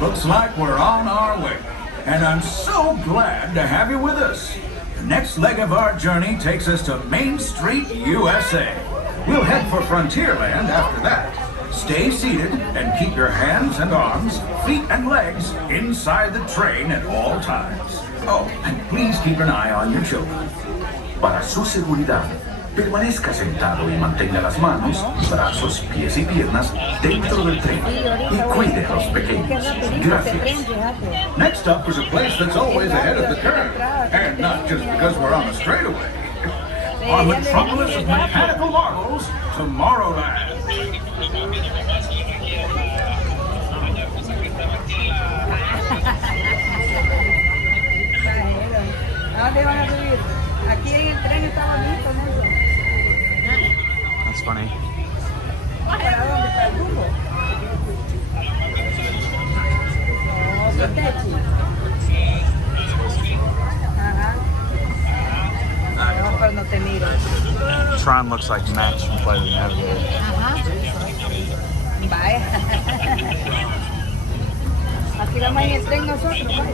Looks like we're on our way, and I'm so glad to have you with us. The next leg of our journey takes us to Main Street, USA. We'll head for Frontierland after that. Stay seated and keep your hands and arms, feet and legs inside the train at all times. Oh, and please keep an eye on your children. Para su seguridad, permanezca sentado y mantenga las manos, brazos, pies y piernas dentro del tren y cuide a los pequeños. Gracias. Next up is a place that's always ahead of the curve, and not just because we're on a straightaway. Our metropolis of mechanical marvels, Tomorrowland. ¿A dónde van a subir? Aquí en el tren está bonito, ¿no? That's funny. ¿Para dónde? ¿Para el rumbo? Oh, qué techo. Ajá. No, pero no te miro. Tron looks like Max from Flight of the Navigator. Ajá. Vaya. Aquí vamos en el tren nosotros, vaya.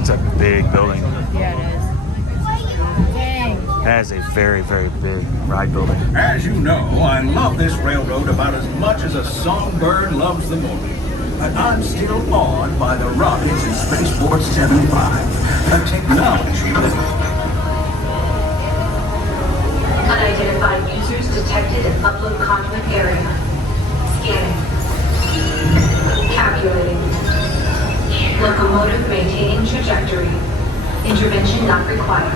It's a big building. Yeah, it is. Dang. That is a very, very big ride building. As you know, I love this railroad about as much as a songbird loves the moon. But I'm still awed by the rockets in Spaceport 75. The technology that... Unidentified users detected in upload conduit area. Scanning. Calculating. Locomotive maintaining trajectory. Intervention not required.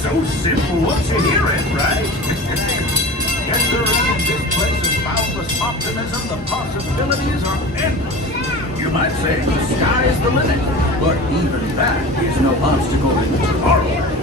So simple once you hear it, right? Yes, sir, in this place of boundless optimism, the possibilities are endless. You might say the sky is the limit, but even that is no obstacle in Tomorrowland.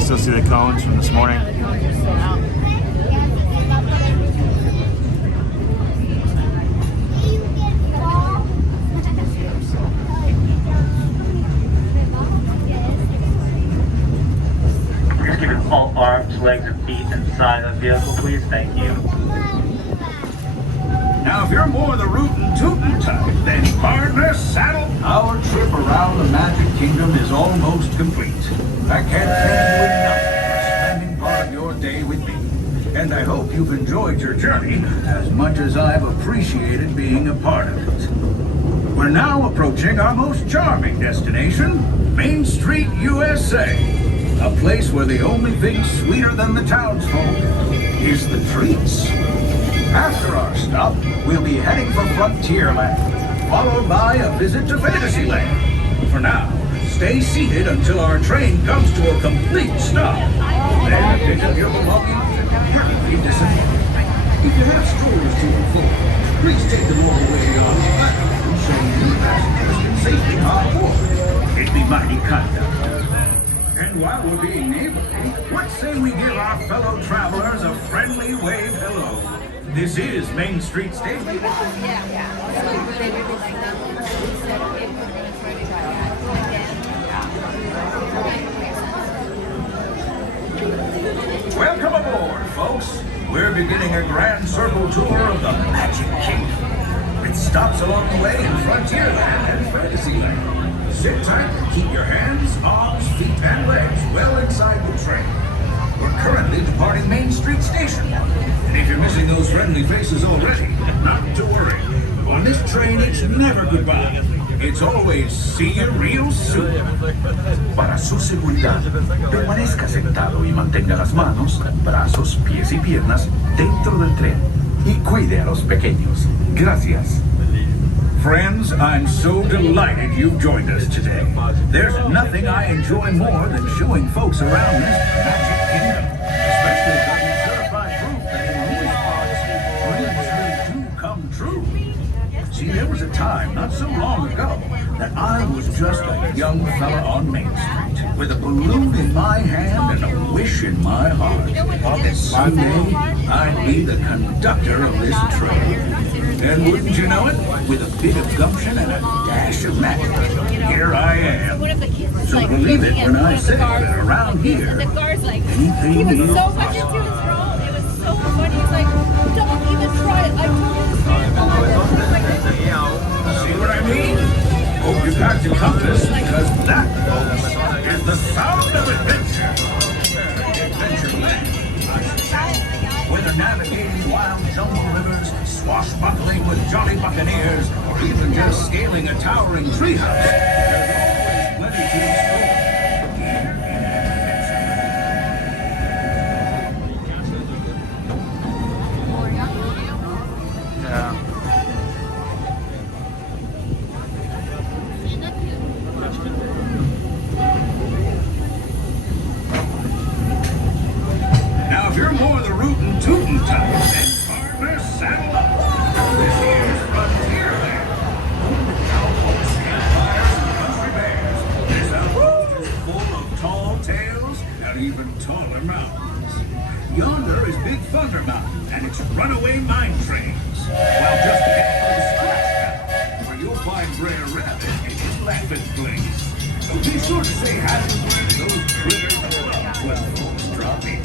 Still see the cones from this morning. Please keep all arms, legs, and feet inside the vehicle, please. Thank you. Now, if you're more the rootin' tootin' type, then partner, saddle. Our trip around the Magic Kingdom is almost complete. I can't thank you enough for spending part of your day with me. And I hope you've enjoyed your journey as much as I've appreciated being a part of it. We're now approaching our most charming destination, Main Street, USA. A place where the only thing sweeter than the townsfolk is the treats. After our stop, we'll be heading for Frontierland, followed by a visit to Fantasyland. For now, stay seated until our train comes to a complete stop. Then pick up your belongings and happily disappear. If you have strollers to your floor, please take them all the way on the platform so new passengers can safely hop aboard. It'd be mighty kind of you. And while we're being neighborly, what say we give our fellow travelers a friendly wave hello? This is Main Street Station. Welcome aboard, folks. We're beginning a grand circle tour of the Magic Kingdom. It stops along the way in Frontierland and Fantasyland. Sit tight and keep your hands, arms, feet, and legs well inside the train. We're currently departing Main Street Station. And if you're missing those friendly faces already, not to worry. On this train, it's never goodbye. It's always see you real soon. Para su seguridad, permanezca sentado y mantenga las manos, brazos, pies y piernas dentro del tren. Y cuide a los pequeños. Gracias. Friends, I'm so delighted you've joined us today. There's nothing I enjoy more than showing folks around this magic kingdom, especially having certified proof that in these parts, dreams really do come true. See, there was a time not so long ago that I was just a young fella on Main Street with a balloon in my hand and a wish in my heart that someday I'd be the conductor of this train. And wouldn't you know it, with a bit of gumption and a dash of magic, here I am. So believe it when I say that around here, The guard's like, anything he was is so much into his role. It was so funny. He's like, don't even try it. I told you to stand See what I mean? Hope you got your compass, because that, folks, is the sound of adventure. Adventureland, I should say. Whether navigating wild jungle rivers, swashbuckling with jolly buccaneers, or even just scaling a towering treehouse, there's always plenty to explore. Yeah. Now, if you're more the rootin' tootin' type, then partner, saddle up. This here's Frontierland. Home to cowboys, campfires, and country bears. This outpost is full of tall tales and even taller mountains. Yonder is Big Thunder Mountain and its runaway mine trains. While just ahead is Splash Mountain, where you'll find Brer Rabbit and his laughing place. So be sure to say happy to those critters love when folks drop in.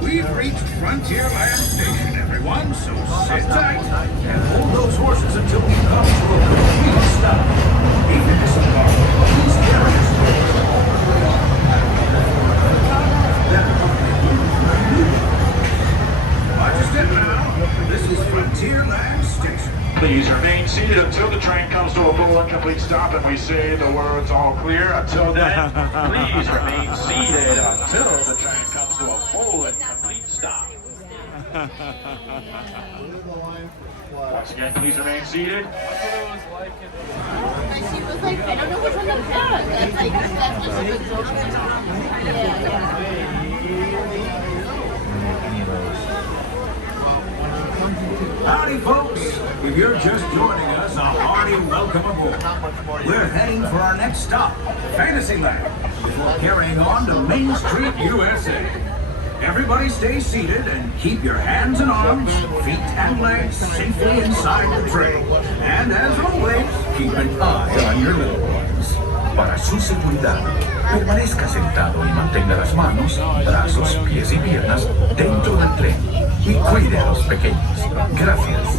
We've reached Frontierland Station, everyone, so sit tight and hold those horses until we come to a complete stop. Even disembark on these carriage trains. Watch your step now. This is Frontierland Station. Please remain seated until the train comes to a full and complete stop and we say the words all clear. Until then, please remain seated until the train comes to a full and complete stop. Once again, please remain seated. She was like, I don't know which one to pick. That's like, that's just a good joke. Any of those. Howdy, folks. If you're just joining us, a hearty welcome aboard. We're heading for our next stop, Fantasyland, before carrying on to Main Street, USA. Everybody stay seated and keep your hands and arms, feet and legs safely inside the train. And as always, keep an eye on your little ones. Para su seguridad, permanezca sentado y mantenga las manos, brazos, pies y piernas dentro del tren. Y cuide a los pequeños. Gracias.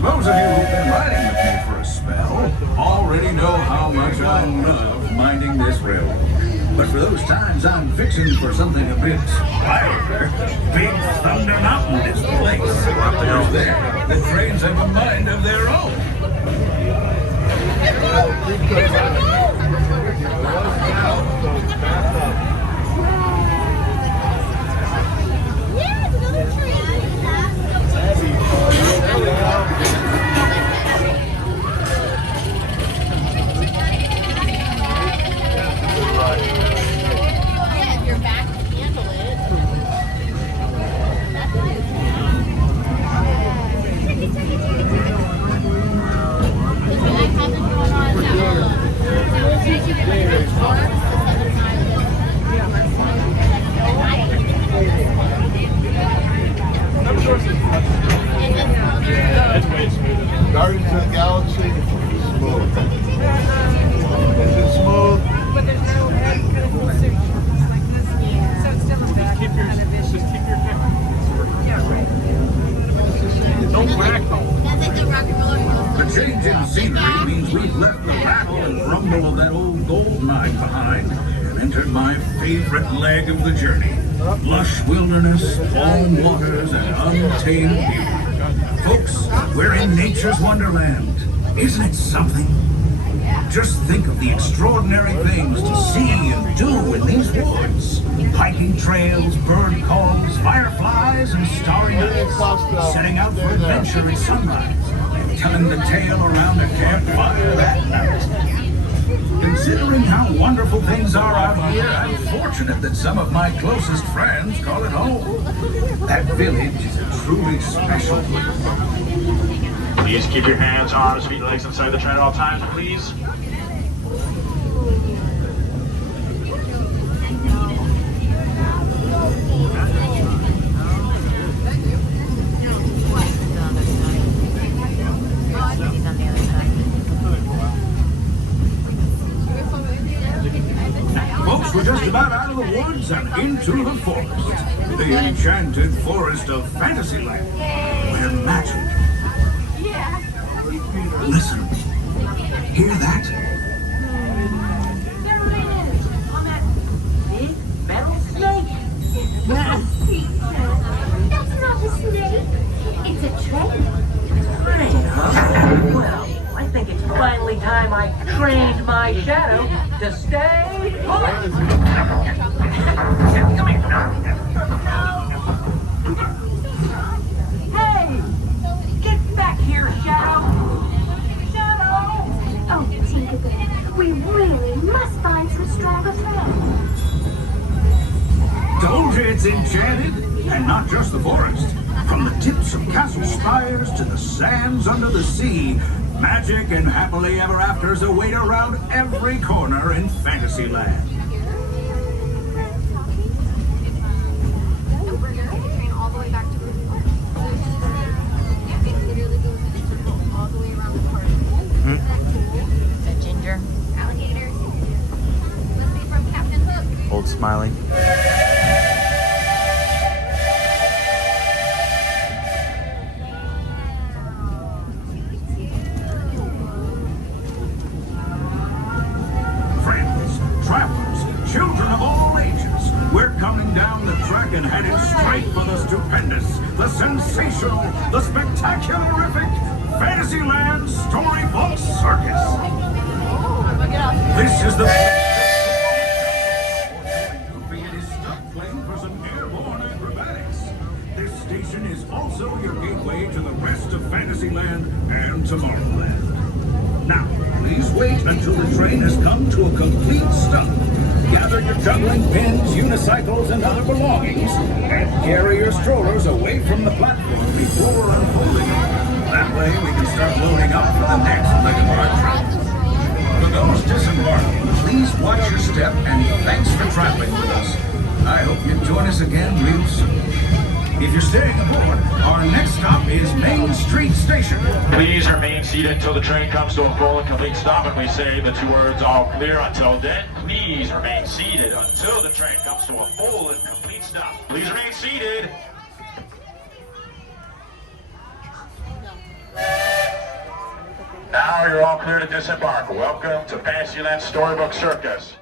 Those of you who've been riding with me for a spell already know how much I love minding this railroad. But for those times I'm fixing for something a bit quieter, Big Thunder Mountain is the place. There's there. The trains have a mind of their own. Here's our goal! Yeah, it's another tree. Yeah, if your back can handle it. That's nice. There's a nice house going on now. left the rattle and rumble of that old gold mine behind and entered my favorite leg of the journey. Lush wilderness, calm waters, and untamed beauty. Folks, we're in nature's wonderland. Isn't it something? Just think of the extraordinary things to see and do in these woods. Hiking trails, bird calls, fireflies, and starry nights. Setting out for adventure at sunrise. And telling the tale around a campfire that night. Considering how wonderful things are out here, I'm fortunate that some of my closest friends call it home. That village is a truly special place. Please keep your hands, arms, feet, and legs inside the train at all times, please. Folks, we're just about out of the woods and into the forest. The enchanted forest of Fantasyland, where magic. Listen, hear that? There it is! On that big metal snake! That's not a snake. It's a train. Train, huh? Well, I think it's finally time I trained my shadow to stay put! Hey! Get back here, Shadow! Shadow! Oh, Tinkerbell, we really must find some stronger friends. Told you it's enchanted, and not just the forest. From the tips of castle spires to the sands under the sea, magic and happily ever afters await around every corner in Fantasyland. Train all the way back to it literally goes all the way around the park. The ginger. Alligators. Must be from Captain Hook. Old Smiley. Travelers, children of all ages, we're coming down the track and headed straight for the stupendous, the sensational, the spectacularific Fantasyland Storybook Circus. This is the Goofy and his stunt plane for some airborne acrobatics. This station is also your gateway to the rest of Fantasyland and Tomorrowland. Now, please wait until the train has come to a complete stop. Gather your juggling pins, unicycles, and other belongings, and carry your strollers away from the platform before unfolding. That way we can start loading up for the next leg of our trip. For those disembarking, please watch your step, and thanks for traveling with us. I hope you join us again real soon. If you're staying aboard, our next stop is Main Street Station. Please remain seated until the train comes to a full and complete stop, and we say the two words all clear. Until then, please remain seated until the train comes to a full and complete stop. Please remain seated. Now you're all clear to disembark. Welcome to Fantasyland Storybook Circus.